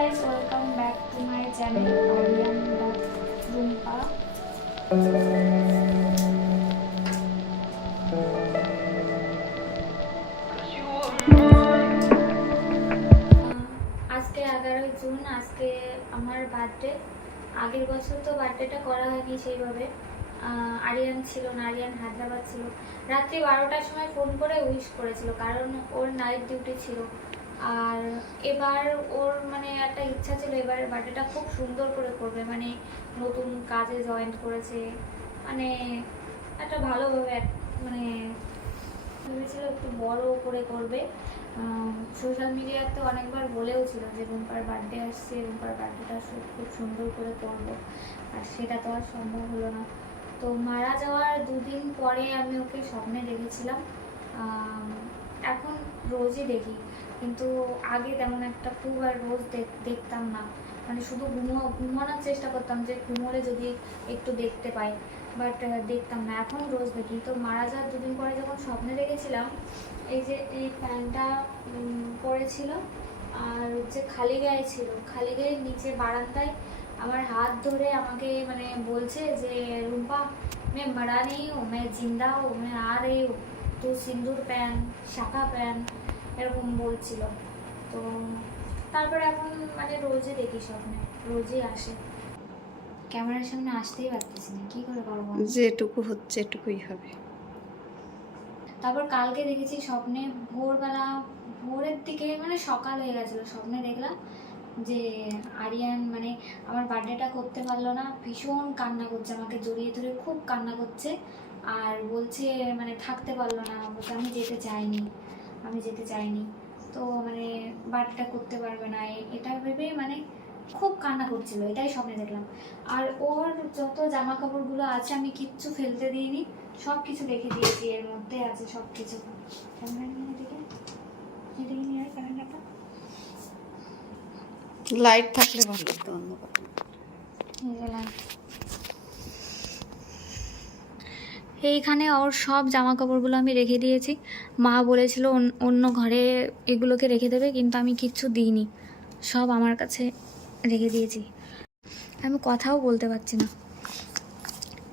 guys, welcome back to my channel Aryan.Rumpa. আজকে 11 June, আজকে আমার বার্থডে। আগের বছর তো বার্থডেটা করা হয়নি সেইভাবে। আরিয়ান ছিল না, আরিয়ান হায়দ্রাবাদ ছিল। রাত্রি 12টার সময় ফোন করে উইশ করেছিল, কারণ ওর নাইট ডিউটি ছিল। আর এবার ওর মানে একটা ইচ্ছা ছিল এবারের বার্থডেটা খুব সুন্দর করে করবে, মানে নতুন কাজে জয়েন করেছে, মানে একটা ভালোভাবে মানে ভেবেছিল একটু বড় করে করবে। সোশ্যাল মিডিয়াতে অনেকবার বলেও ছিল যে রুম্পার বার্থডে আসছে, রুম্পার বার্থডেটা খুব সুন্দর করে করবো, আর সেটা তো আর সম্ভব হলো না। তো মারা যাওয়ার 2 দিন পরে আমি ওকে স্বপ্নে দেখেছিলাম। এখন রোজই দেখি, কিন্তু আগে তেমন একটা খুব আর রোজ দেখতাম না, মানে শুধু ঘুমানোর চেষ্টা করতাম যে ঘুমোলে যদি একটু দেখতে পাই, বাট দেখতাম না। এখন রোজ দেখি। তো মারা যাওয়ার 2 দিন পরে যখন স্বপ্নে দেখেছিলাম, এই যে এই প্যান্টটা পরেছিল আর হচ্ছে খালি গায়ে ছিল, খালি গায়ে নিচে বারান্দায় আমার হাত ধরে আমাকে মানে বলছে যে রুম্পা, मैं मरा नहीं हूँ, मैं जिंदा हूँ, मैं आ रही हूँ, तो সিন্দুর প্যান, শাখা প্যান, এরকম বলছিল। তো তারপরে এখন মানে রোজই দেখি স্বপ্নে, রোজই আসে। ক্যামেরার সামনে আসতেই পারতেছি না, কি করে করবো, যেটুকু হচ্ছে এটুকুই হবে। তারপর কালকে দেখেছি স্বপ্নে ভোরবেলা, ভোরের দিকে মানে সকাল হয়ে গেছিলো, স্বপ্নে দেখলাম যে আরিয়ান মানে আমার বার্থডেটা করতে পারলো না, ভীষণ কান্না করছে, আমাকে জড়িয়ে ধরে খুব কান্না করছে, আর বলছে মানে থাকতে পারলো না, বলছে আমি যেতে চাইনি, আমি যেতে চাইনি, তো মানে বার্থডেটা করতে পারবে না, এটা ভেবে মানে খুব কান্না করছিল। এটাই স্বপ্নে দেখলাম। আর ওর যত জামা কাপড়গুলো আছে আমি কিচ্ছু ফেলতে দিইনি, সব কিছু রেখে দিয়েছি, এর মধ্যে আছে সব কিছু। ক্যামেরা নিয়ে দেখে এদিকে নিয়ে আয় ক্যামেরাটা। লাইট থাকলে ভালো হতো। এইখানে ওর সব জামা কাপড়গুলো আমি রেখে দিয়েছি। মা বলেছিল অন্য ঘরে এগুলোকে রেখে দেবে, কিন্তু আমি কিচ্ছু দিইনি, সব আমার কাছে রেখে দিয়েছি। আমি কথাও বলতে পারছি না।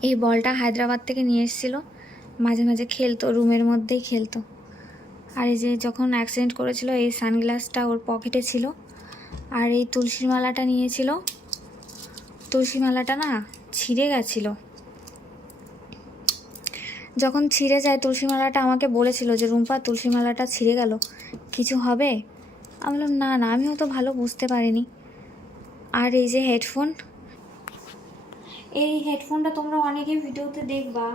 এই বলটা হায়দ্রাবাদ থেকে নিয়ে এসেছিলো, মাঝে মাঝে খেলতো, রুমের মধ্যেই খেলতো। আর এই যে যখন অ্যাক্সিডেন্ট করেছিল এই সানগ্লাসটা ওর পকেটে ছিল। আর এই তুলসীর মালাটা নিয়েছিল, তুলসী মালাটা না ছিঁড়ে গেছিলো। যখন ছিঁড়ে যায় তুলসী মালাটা আমাকে বলেছিল যে রুম্পা তুলসী মালাটা ছিঁড়ে গেল, কিছু হবে? আমি বললাম না না, আমিও তো ভালো বুঝতে পারিনি। আর এই যে হেডফোন, এই হেডফোনটা তোমরা অনেকেই ভিডিওতে দেখবা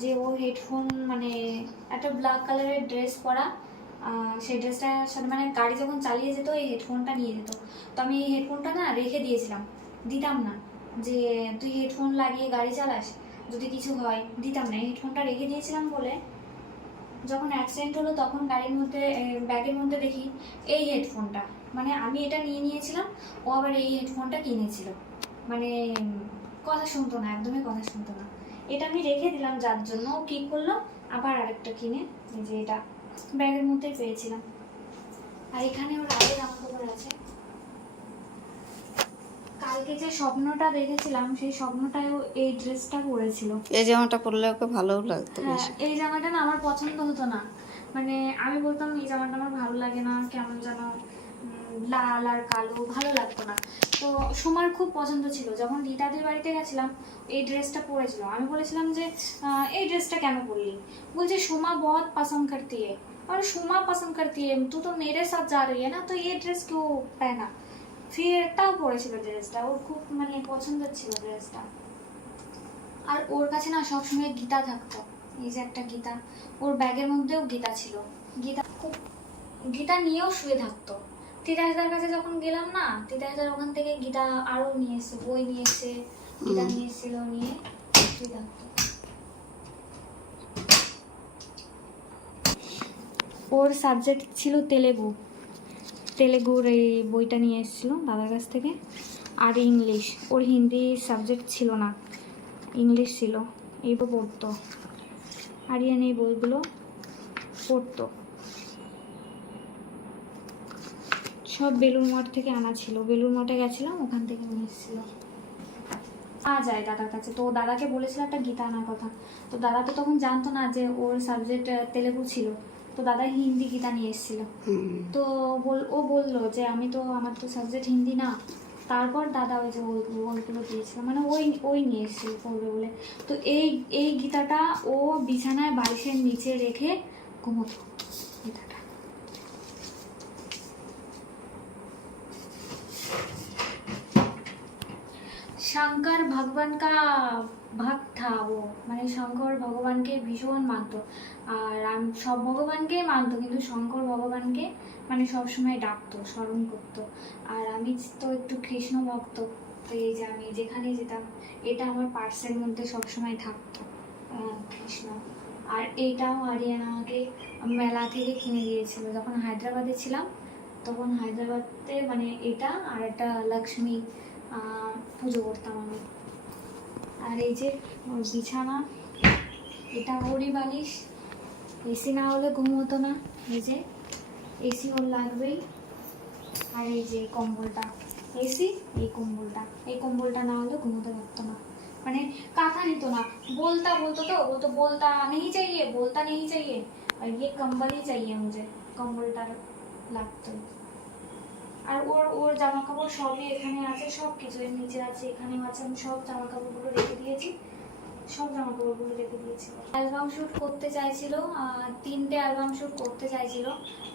যে ও হেডফোন মানে একটা ব্ল্যাক কালারের ড্রেস পরা, সেই ড্রেসটার সাথে মানে গাড়ি যখন চালিয়ে যেত এই হেডফোনটা নিয়ে যেত। তো আমি এই হেডফোনটা না রেখে দিয়েছিলাম, দিতাম না যে তুই হেডফোন লাগিয়ে গাড়ি চালাস, যদি কিছু হয়, দিতাম না। এই হেডফোনটা রেখে দিয়েছিলাম বলে যখন অ্যাক্সিডেন্ট হলো তখন গাড়ির মধ্যে ব্যাগের মধ্যে দেখি এই হেডফোনটা, মানে আমি এটা নিয়ে নিয়েছিলাম, ও আবার এই হেডফোনটা কিনেছিল। মানে কথা শুনতো না, একদমই কথা শুনতো না। এটা আমি রেখে দিলাম যার জন্য, ও কী করলো আবার আরেকটা কিনে, এই যে এটা ব্যাগের মধ্যেই পেয়েছিলাম। আর এখানে ওর আগে জামা কাপড় আছে। কালকে যে স্বপ্নটা দেখেছিলাম সেই স্বপ্নটায়ও এই ড্রেসটা পরেছিল। এই জামাটা পরলে ওকে ভালোও লাগতো। হ্যাঁ, এই জামাটা না আমার পছন্দ হতো না, মানে আমি বলতাম এই জামাটা আমার ভালো লাগে না, কেমন যেন লাল আর কালো, ভালো লাগতো না। তো সোমার খুব পছন্দ ছিল, যখন রীতাদের বাড়িতে গেছিলাম এই ড্রেসটা পরেছিল। আমি বলেছিলাম যে এই ড্রেসটা কেন পরলি? বলছে সোমা বহুত পছন্দ করती है। और সোমা পছন্দ करती है, तू तो मेरे साथ जा रही है ना, तो ये ड्रेस क्यों पहना? ফিরটাও পরেছিল ড্রেসটা, ওর খুব মানে পছন্দের ছিল ড্রেসটা। আর ওর কাছে না সবসময় গীতা থাকতো, এই যে একটা গীতা, ওর ব্যাগের মধ্যেও গীতা ছিল, গীতা খুব, গীতা নিয়েও শুয়ে থাকতো। তিতাসদার কাছে যখন গেলাম না, তিতাসদার ওখান থেকে গীতা আরও নিয়ে এসছে, বই নিয়ে এসছে, গীতা নিয়ে এসেছিল, নিয়ে শুয়ে থাকতো। ওর সাবজেক্ট ছিল তেলেগু, তেলেগুর এই বইটা নিয়ে এসেছিল দাদার কাছ থেকে। আর ইংলিশ, ওর হিন্দি সাবজেক্ট ছিল না, ইংলিশ ছিল, এই বই পড়তো। আরিয়ান এই বইগুলো পড়তো। সব বেলুর মঠ থেকে আনা ছিল, বেলুর মঠে গেছিলাম, ওখান থেকে নিয়ে এসেছিল। যায় দাদার কাছে, তো দাদাকে বলেছিল একটা গীতা আনার কথা, তো দাদা তো তখন জানতো না যে ওর সাবজেক্ট তেলেগু ছিল, তো দাদা হিন্দি গীতা নিয়ে এসেছিল। তো ও বললো যে আমার তো সাবজেক্ট হিন্দি না, তারপর দাদা ওই যে ওইগুলো দিয়েছিল, মানে ওই নিয়ে এসেছিল পড়বে বলে। তো এই গীতাটা ও বিছানায় বালিশের নিচে রেখে ঘুমোতো। গীতাটা शंकर भगवान का भक्त था वो, মানে শঙ্কর ভগবানকে ভীষণ মানতো। আর আমি সব ভগবানকে মানতো, কিন্তু শঙ্কর ভগবানকে মানে সবসময় ডাকতো, স্মরণ করতো। আর আমি তো একটু কৃষ্ণ ভক্ত, তো এই যে আমি যেখানে যেতাম এটা আমার পার্সের মধ্যে সবসময় থাকতো, কৃষ্ণ। আর এইটাও আরিয়ান আমাকে মেলা থেকে কিনে দিয়েছিল যখন হায়দ্রাবাদে ছিলাম, তখন হায়দ্রাবাদে মানে এটা আর একটা লক্ষ্মী পুজো করতাম আমি। আর এই যে ওর বিছানা, এটা ওরই বালিশ, এসি না হলে ঘুম হতো না, এই যে এসি ওর লাগবেই। আর এই যে কম্বলটা, এসি, এই কম্বলটা না হলে ঘুমোতে পারতো না, মানে কাঁথা নিত না, বলতো তো, বলতো बोलता नहीं चाहिए, और ये कंबल ही चाहिए मुझे, কম্বলটা লাগতো। আর ওর জামা কাপড় সবই এখানে আছে, সব কিছু এর নিচে আছে, এখানেও আছে, আমি সব জামা কাপড়গুলো রেখে দিয়েছি, অ্যালবাম শ্যুট করতে চাইছিল, 3টে অ্যালবাম শ্যুট করতে চাইছিল,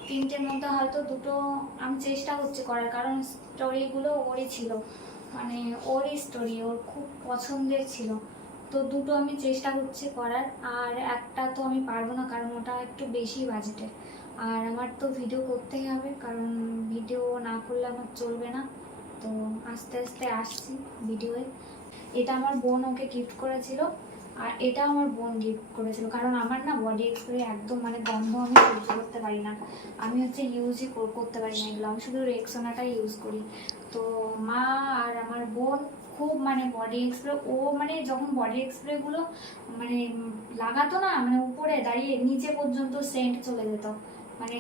3টের মধ্যে হয়তো 2টো আমি চেষ্টা করছি করার, কারণ স্টোরিগুলো ওরই ছিল, মানে ওরই স্টোরি, ওর খুব পছন্দের ছিল, তো 2টো আমি চেষ্টা করছি করার। আর একটা তো আমি পারবো না, কারণ ওটা একটু বেশি বাজেটের, আর আমার তো ভিডিও করতেই হবে, কারণ ভিডিও না করলে আমার চলবে না। তো আস্তে আস্তে আসছি ভিডিওয়ে। এটা আমার বোন ওকে গিফট করেছিল, আর এটা আমার বোন গিফট করেছিল, কারণ আমার না বডি স্প্রে একদম মানে গন্ধ আমি সহ্য করতে পারি না, আমি হচ্ছে ইউজই করতে পারি না এগুলো, আমি শুধু রেক্সোনাটাই ইউজ করি। তো মা আর আমার বোন খুব মানে বডি স্প্রে, ও মানে যখন বডি স্প্রেগুলো মানে লাগাতো না, মানে উপরে দাঁড়িয়ে নিচে পর্যন্ত সেন্ট চলে যেত, মানে